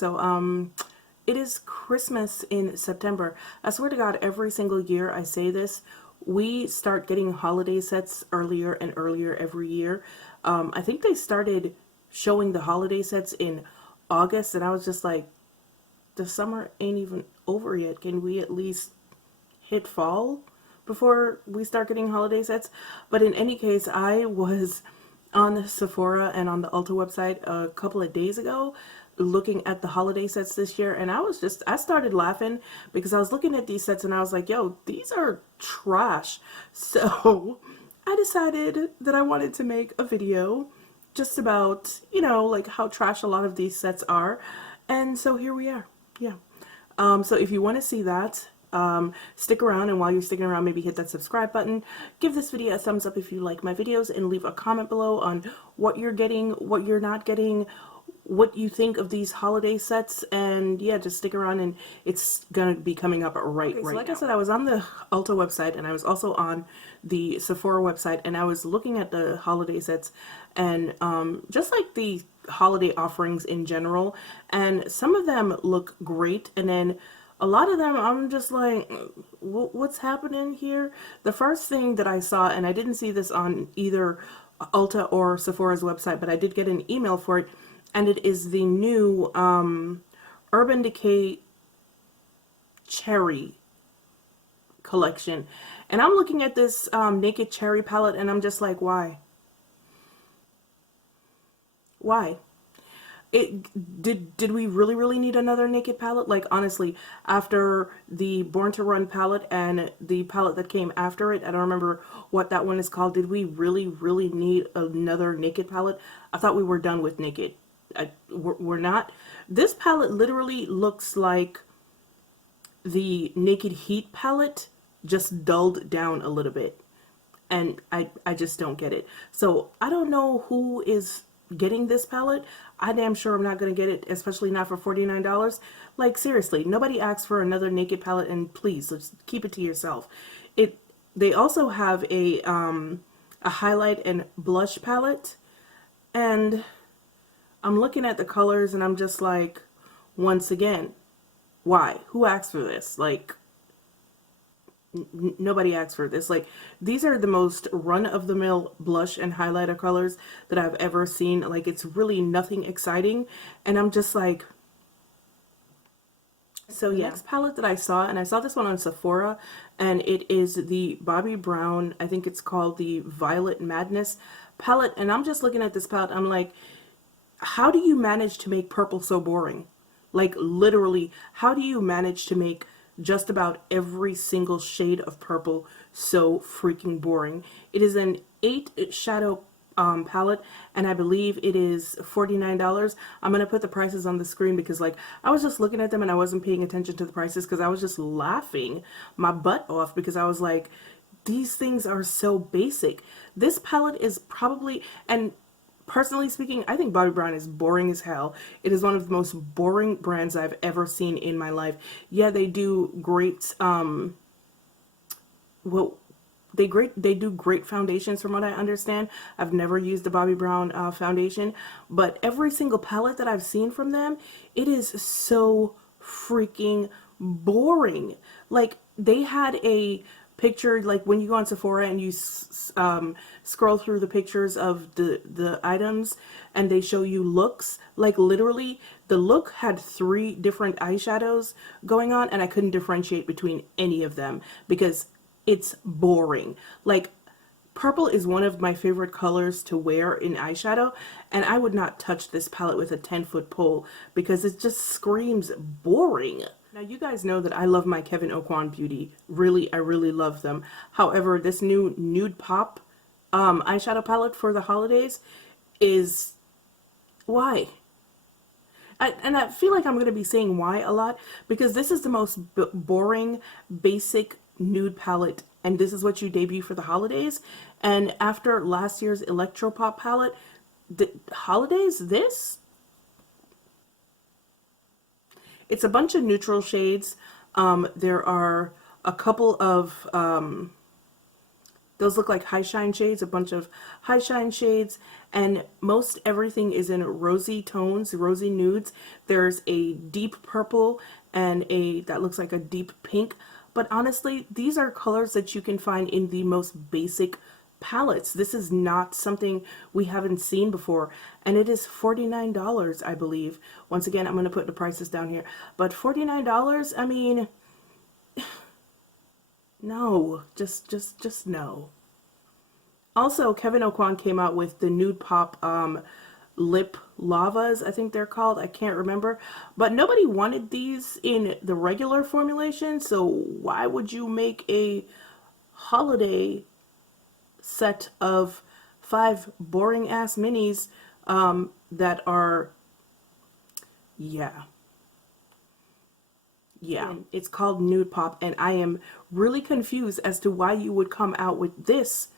So, it is Christmas in September. I swear to God, every single year I say this, we start getting holiday sets earlier and earlier every year. I think they started showing the holiday sets in August, and I was just like, the summer ain't even over yet. Can we at least hit fall before we start getting holiday sets? But in any case, I was on Sephora and on the Ulta website a couple of days ago looking at the holiday sets this year, and I started laughing because I was looking at these sets and I was like, yo, these are trash. So I decided that I wanted to make a video just about, like how trash a lot of these sets are. And so here we are. Yeah. So if you want to see that, stick around, and while you're sticking around, maybe hit that subscribe button, give this video a thumbs up if you like my videos, and leave a comment below on what you're getting, what you're not getting, what you think of these holiday sets. And yeah, just stick around and it's gonna be coming up right now. Like I said, I was on the Ulta website and I was also on the Sephora website, and I was looking at the holiday sets and just like the holiday offerings in general, and some of them look great, and then a lot of them I'm just like, what's happening here? The first thing that I saw, and I didn't see this on either Ulta or Sephora's website, but I did get an email for it, and it is the new Urban Decay Cherry collection. And I'm looking at this Naked Cherry palette and I'm just like, why? Why? Did we really need another Naked palette? Like, honestly, after the Born to Run palette and the palette that came after it, I don't remember what that one is called, did we really need another Naked palette? I thought we were done with Naked. We're not. This palette literally looks like the Naked Heat palette, just dulled down a little bit, and I just don't get it. So I don't know who is getting this palette. I damn sure I'm not gonna get it, especially not for $49. Like, seriously, nobody asked for another Naked palette, and please, let's keep it to yourself. They also have a highlight and blush palette, and I'm looking at the colors and I'm just like, once again, why? Who asked for this? Like, nobody asked for this. Like, these are the most run-of-the-mill blush and highlighter colors that I've ever seen. Like, it's really nothing exciting, and I'm just like, so yeah. The next palette that I saw, and I saw this one on Sephora, and it is the Bobbi Brown, I think it's called the Violet Madness palette, and I'm just looking at this palette, I'm like, how do you manage to make purple so boring? Like, literally, how do you manage to make just about every single shade of purple so freaking boring? It is an 8 shadow palette, and I believe it is $49. I'm gonna put the prices on the screen because, like, I was just looking at them and I wasn't paying attention to the prices because I was just laughing my butt off because I was like, these things are so basic. This palette is probably, and personally speaking, I think Bobbi Brown is boring as hell. It is one of the most boring brands I've ever seen in my life. Yeah, they do great, they do great foundations from what I understand. I've never used the Bobbi Brown foundation, but every single palette that I've seen from them, it is so freaking boring. Like, they had a picture, like when you go on Sephora and you scroll through the pictures of the items and they show you looks, like literally the look had 3 different eyeshadows going on and I couldn't differentiate between any of them because it's boring. Like, purple is one of my favorite colors to wear in eyeshadow, and I would not touch this palette with a 10-foot pole because it just screams boring. Now, you guys know that I love my Kevyn Aucoin beauty. Really, I really love them. However, this new Nude Pop eyeshadow palette for the holidays is, why? And I feel like I'm going to be saying why a lot because this is the most boring, basic nude palette, and this is what you debut for the holidays. And after last year's Electropop palette, the holidays, this? It's a bunch of neutral shades. There are a couple of Those look like high shine shades, a bunch of high shine shades, and most everything is in rosy tones, rosy nudes. There's a deep purple and a that looks like a deep pink. But honestly, these are colors that you can find in the most basic palettes. This is not something we haven't seen before, and it is $49, I believe. Once again, I'm going to put the prices down here, but $49, I mean, no, just no. Also, Kevin Aucoin came out with the Nude Pop lip lavas, I think they're called. I can't remember. But nobody wanted these in the regular formulation, so why would you make a holiday set of 5 boring ass minis that are, yeah. Yeah, it's called Nude Pop, and I am really confused as to why you would come out with this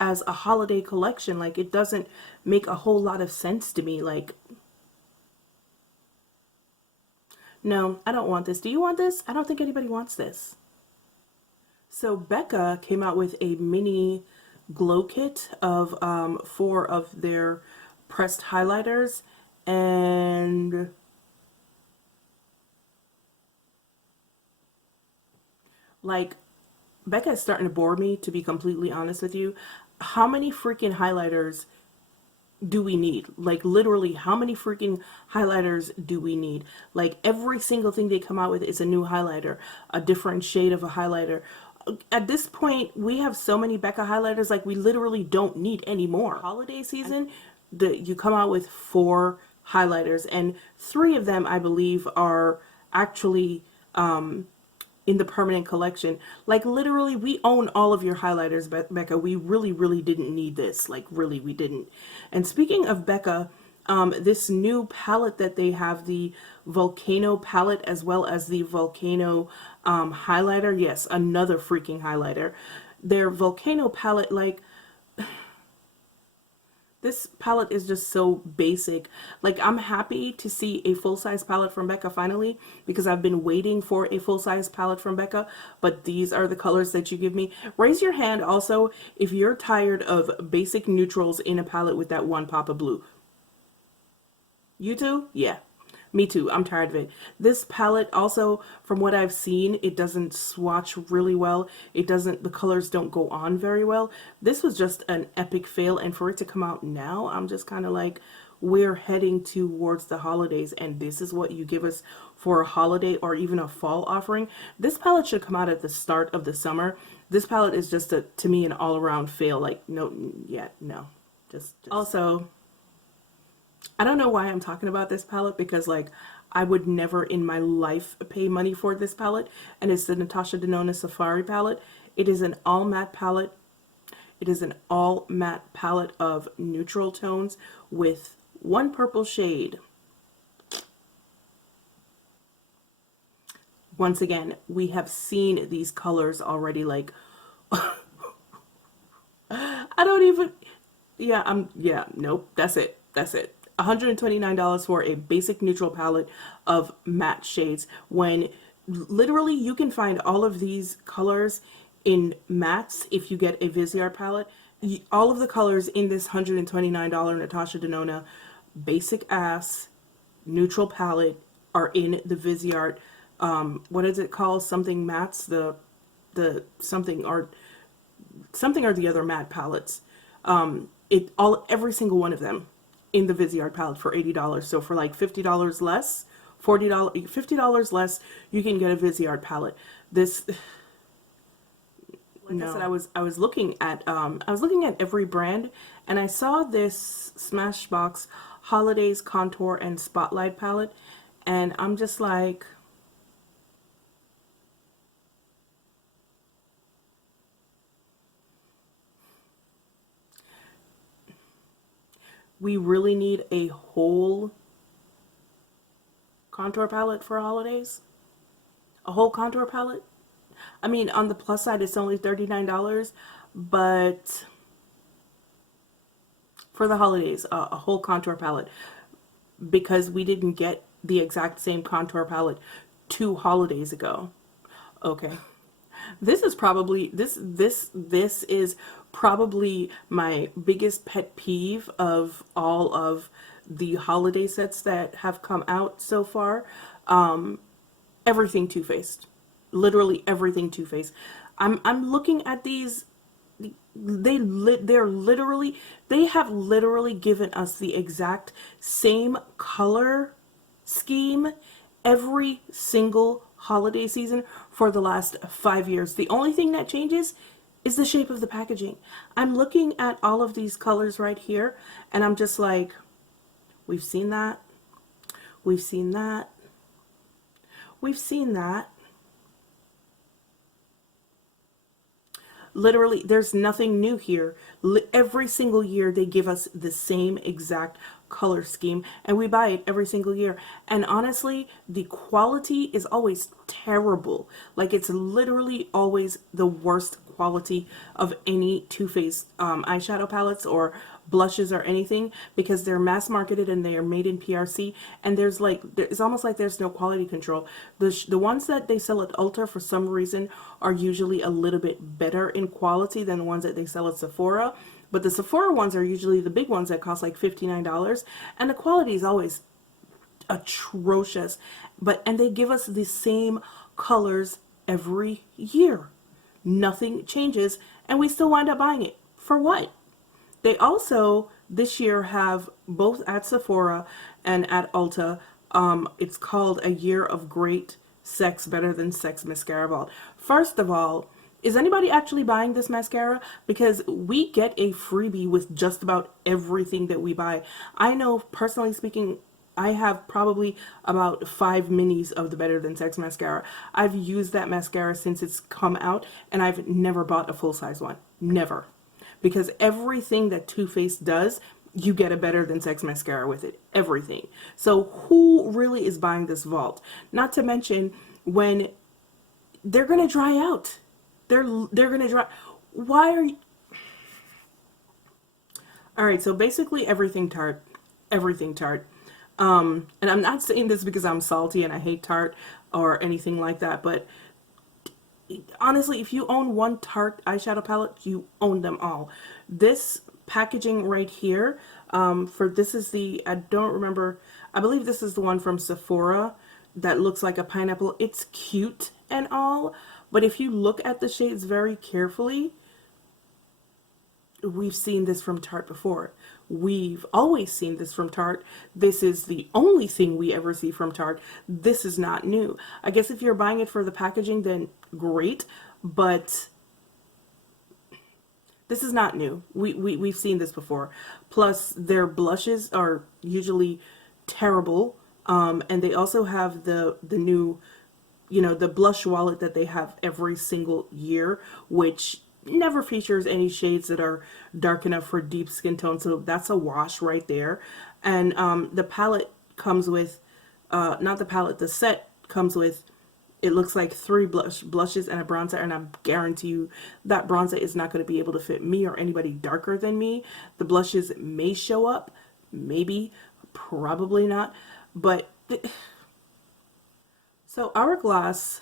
as a holiday collection. Like, it doesn't make a whole lot of sense to me. Like, no, I don't want this. Do you want this? I don't think anybody wants this. So Becca came out with a mini glow kit of 4 of their pressed highlighters, and like, Becca is starting to bore me, to be completely honest with you. How many freaking highlighters do we need? Like, literally, how many freaking highlighters do we need? Like, every single thing they come out with is a new highlighter, a different shade of a highlighter. At this point, we have so many Becca highlighters, like, we literally don't need any more. Holiday season, you come out with 4 highlighters, and 3 of them, I believe, are actually in the permanent collection. Like, literally, we own all of your highlighters, Becca. We really didn't need this. Like, really, we didn't. And speaking of Becca, this new palette that they have, the Volcano palette, as well as the Volcano highlighter. Yes, another freaking highlighter. Their Volcano palette, like, this palette is just so basic. Like, I'm happy to see a full-size palette from Becca finally, because I've been waiting for a full-size palette from Becca, but these are the colors that you give me. Raise your hand also if you're tired of basic neutrals in a palette with that one pop of blue. You too? Yeah. Me too. I'm tired of it. This palette also, from what I've seen, it doesn't swatch really well. The colors don't go on very well. This was just an epic fail, and for it to come out now, I'm just kind of like, we're heading towards the holidays, and this is what you give us for a holiday or even a fall offering. This palette should come out at the start of the summer. This palette is just, to me, an all-around fail. Like, no, yeah, no. Just. Also, I don't know why I'm talking about this palette, because, like, I would never in my life pay money for this palette, and it's the Natasha Denona Safari palette. It is an all matte palette. It is an all matte palette of neutral tones with 1 purple shade. Once again, we have seen these colors already. Like, I don't even, yeah, nope, that's it. $129 for a basic neutral palette of matte shades, when literally you can find all of these colors in mattes if you get a Viseart palette. All of the colors in this $129 Natasha Denona basic ass neutral palette are in the Viseart, what is it called? Something mattes, the something or the other matte palettes. Every single one of them in the Viseart palette for $80. So for like $50 less, $50 less, you can get a Viseart palette. This, like I said, I was looking at every brand, and I saw this Smashbox Holidays Contour and Spotlight palette, and I'm just like, we really need a whole contour palette for holidays? A whole contour palette? I mean, on the plus side, it's only $39, but for the holidays, a whole contour palette, because we didn't get the exact same contour palette 2 holidays ago. Okay. This is probably, this is probably my biggest pet peeve of all of the holiday sets that have come out so far. Everything Too Faced, literally everything Too Faced. I'm looking at these. They have literally given us the exact same color scheme every single holiday season for the last 5 years. The only thing that changes is the shape of the packaging. I'm looking at all of these colors right here, and I'm just like, we've seen that, we've seen that, we've seen that. Literally, there's nothing new here. Every single year they give us the same exact color scheme, and we buy it every single year. And honestly, the quality is always terrible. Like, it's literally always the worst quality of any Too Faced eyeshadow palettes or blushes or anything, because they're mass marketed and they are made in PRC, and it's almost like there's no quality control. The ones that they sell at Ulta for some reason are usually a little bit better in quality than the ones that they sell at Sephora, but the Sephora ones are usually the big ones that cost like $59, and the quality is always atrocious. And they give us the same colors every year. Nothing changes, and we still wind up buying it. For what? They also this year have, both at Sephora and at Ulta, it's called A Year of Great Sex Better Than Sex Mascara Vault. First of all, is anybody actually buying this mascara? Because we get a freebie with just about everything that we buy. I know, personally speaking, I have probably about 5 minis of the Better Than Sex mascara. I've used that mascara since it's come out, and I've never bought a full-size one. Never. Because everything that Too Faced does, you get a Better Than Sex mascara with it. Everything. So who really is buying this vault? Not to mention, when they're going to dry out. They're going to dry. Why are you... Alright, so basically everything Tarte. Everything Tarte. And I'm not saying this because I'm salty and I hate Tarte or anything like that, but honestly, if you own one Tarte eyeshadow palette, you own them all. This packaging right here, this is the, I don't remember, I believe this is the one from Sephora that looks like a pineapple. It's cute and all, but if you look at the shades very carefully, we've seen this from Tarte before. We've always seen this from Tarte. This is the only thing we ever see from Tarte. This is not new. I guess if you're buying it for the packaging, then great, but this is not new. We've seen this before. Plus, their blushes are usually terrible, and they also have the new, the blush wallet that they have every single year, which never features any shades that are dark enough for deep skin tone, so that's a wash right there. And the palette comes with, not the palette, the set comes with, it looks like 3 blushes and a bronzer, and I guarantee you that bronzer is not going to be able to fit me or anybody darker than me. The blushes may show up, maybe, probably not, but so Hourglass,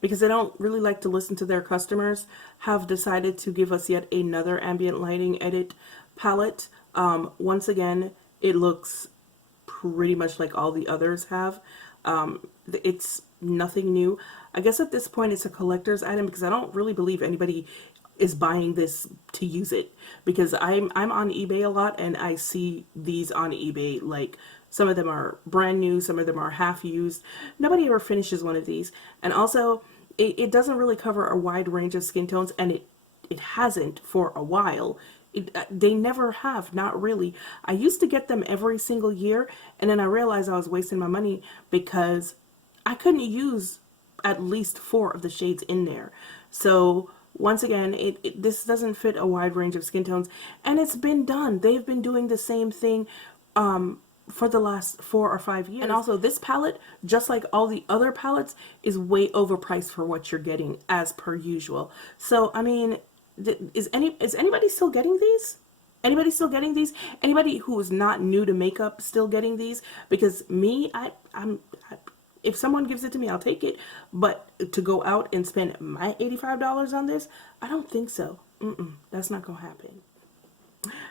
because they don't really like to listen to their customers, have decided to give us yet another ambient lighting edit palette. Once again, it looks pretty much like all the others have. It's nothing new. I guess at this point it's a collector's item, because I don't really believe anybody is buying this to use it, because I'm on eBay a lot and I see these on eBay, like some of them are brand new, some of them are half used. Nobody ever finishes one of these. And also, it doesn't really cover a wide range of skin tones, and it hasn't for a while. They never have, not really. I used to get them every single year, and then I realized I was wasting my money because I couldn't use at least 4 of the shades in there. So once again, this doesn't fit a wide range of skin tones, and it's been done. They've been doing the same thing for the last 4 or 5 years. And also, this palette, just like all the other palettes, is way overpriced for what you're getting, as per usual. So I mean, is anybody still getting these? Anybody still getting these? Anybody who is not new to makeup still getting these? Because me, if someone gives it to me, I'll take it. But to go out and spend my $85 on this, I don't think so. That's not gonna happen.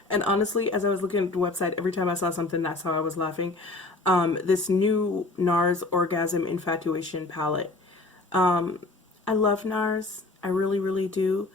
And honestly, as I was looking at the website, every time I saw something, that's how I was laughing. This new NARS Orgasm Infatuation palette. I love NARS. I really, really do.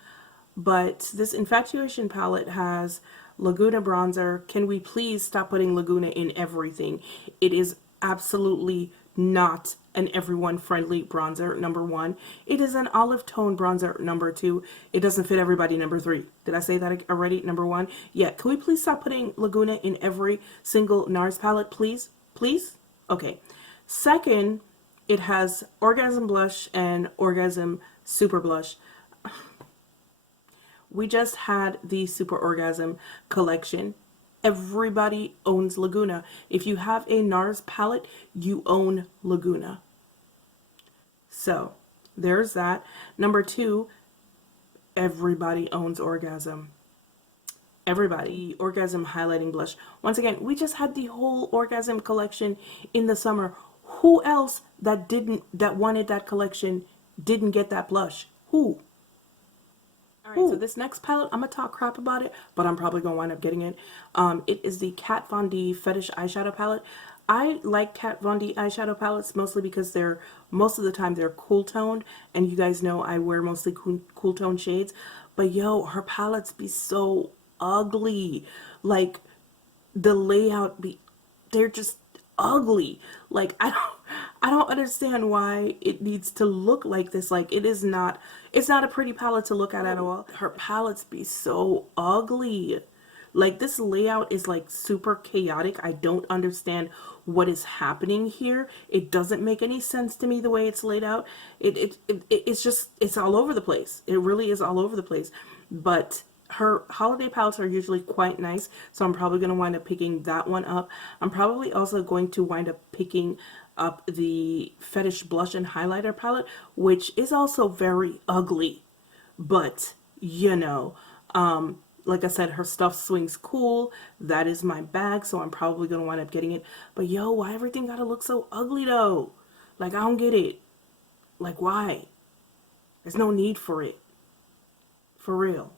But this Infatuation palette has Laguna bronzer. Can we please stop putting Laguna in everything? It is absolutely not an everyone friendly bronzer, number one. It is an olive tone bronzer, number two. It doesn't fit everybody, number three. Did I say that already, number one? Yeah, can we please stop putting Laguna in every single NARS palette, please? Please? Okay. Second, it has Orgasm Blush and Orgasm Super Blush. We just had the Super Orgasm collection. Everybody owns Laguna. If you have a NARS palette, you own Laguna. So, there's that. Number two, everybody owns Orgasm. Everybody. Orgasm Highlighting Blush. Once again, we just had the whole Orgasm collection in the summer. Who else that wanted that collection didn't get that blush? Who? Alright, so this next palette, I'm going to talk crap about it, but I'm probably going to wind up getting it. It is the Kat Von D Fetish Eyeshadow Palette. I like Kat Von D eyeshadow palettes mostly because most of the time they're cool toned, and you guys know I wear mostly cool tone shades. But yo, her palettes be so ugly. Like, the layout they're just ugly. Like, I don't understand why it needs to look like this. Like, it's not a pretty palette to look at all. Her palettes be so ugly. Like, this layout is like super chaotic. I don't understand what is happening here. It doesn't make any sense to me the way it's laid out. It's all over the place. It really is all over the place. But her holiday palettes are usually quite nice, so I'm probably going to wind up picking that one up. I'm probably also going to wind up picking up the Fetish Blush and Highlighter palette, which is also very ugly. But, you know, like I said, her stuff swings cool. That is my bag, so I'm probably going to wind up getting it. But yo, why everything gotta look so ugly though? Like, I don't get it. Like, why? There's no need for it. For real.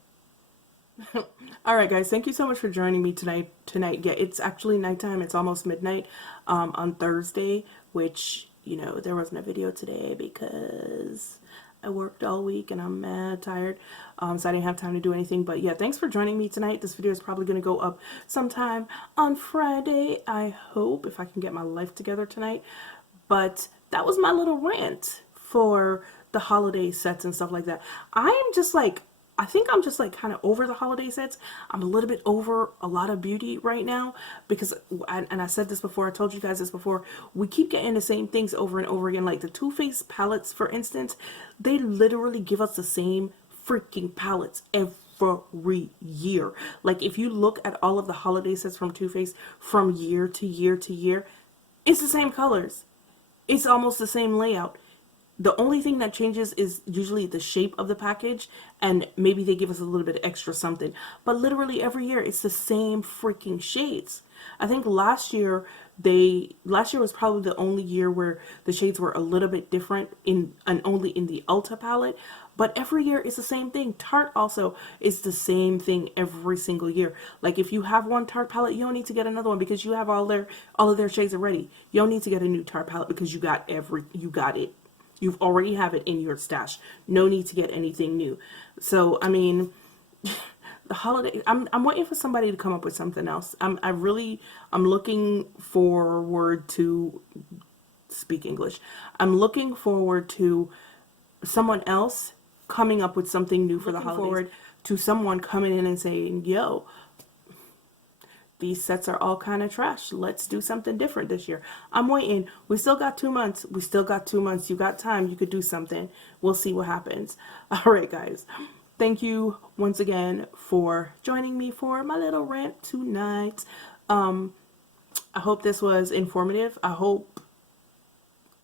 Alright guys, thank you so much for joining me tonight. Yeah, it's actually nighttime. It's almost midnight on Thursday, which, you know, there wasn't a video today because I worked all week and I'm mad tired, so I didn't have time to do anything. But yeah, thanks for joining me tonight. This video is probably going to go up sometime on Friday, I hope, if I can get my life together tonight. But that was my little rant for the holiday sets and stuff like that. I think I'm just like kind of over the holiday sets. I'm a little bit over a lot of beauty right now because, and I said this before, I told you guys this before, we keep getting the same things over and over again. Like the Too Faced palettes, for instance, they literally give us the same freaking palettes every year. Like, if you look at all of the holiday sets from Too Faced from year to year to year, it's the same colors. It's almost the same layout. The only thing that changes is usually the shape of the package, and maybe they give us a little bit extra something. But literally every year, it's the same freaking shades. I think last year was probably the only year where the shades were a little bit different and only in the Ulta palette. But every year it's the same thing. Tarte also is the same thing every single year. Like, if you have one Tarte palette, you don't need to get another one because you have all of their shades already. You don't need to get a new Tarte palette because you got it. You've already have it in your stash. No need to get anything new. So, I mean, the holiday, I'm waiting for somebody to come up with something else. I'm looking forward to speak English. I'm looking forward to someone else coming up with something new for the holidays. Forward to someone coming in and saying, yo, these sets are all kind of trash. Let's do something different this year. I'm waiting. We still got 2 months. You got time. You could do something. We'll see what happens. All right, guys. Thank you once again for joining me for my little rant tonight. I hope this was informative. I hope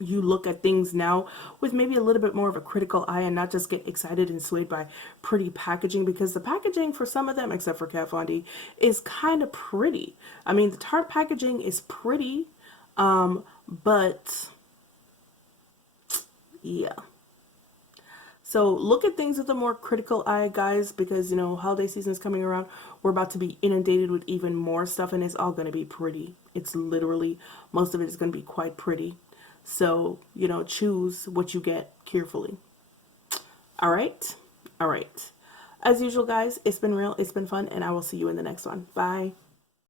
you look at things now with maybe a little bit more of a critical eye and not just get excited and swayed by pretty packaging, because the packaging for some of them, except for Kat Von D, is kind of pretty. I mean, the Tarte packaging is pretty, but yeah. So look at things with a more critical eye, guys, because, you know, holiday season is coming around. We're about to be inundated with even more stuff, and it's all going to be pretty. It's literally, most of it is going to be quite pretty. So, you know, choose what you get carefully. All right. All right. As usual, guys, it's been real. It's been fun, and I will see you in the next one. Bye.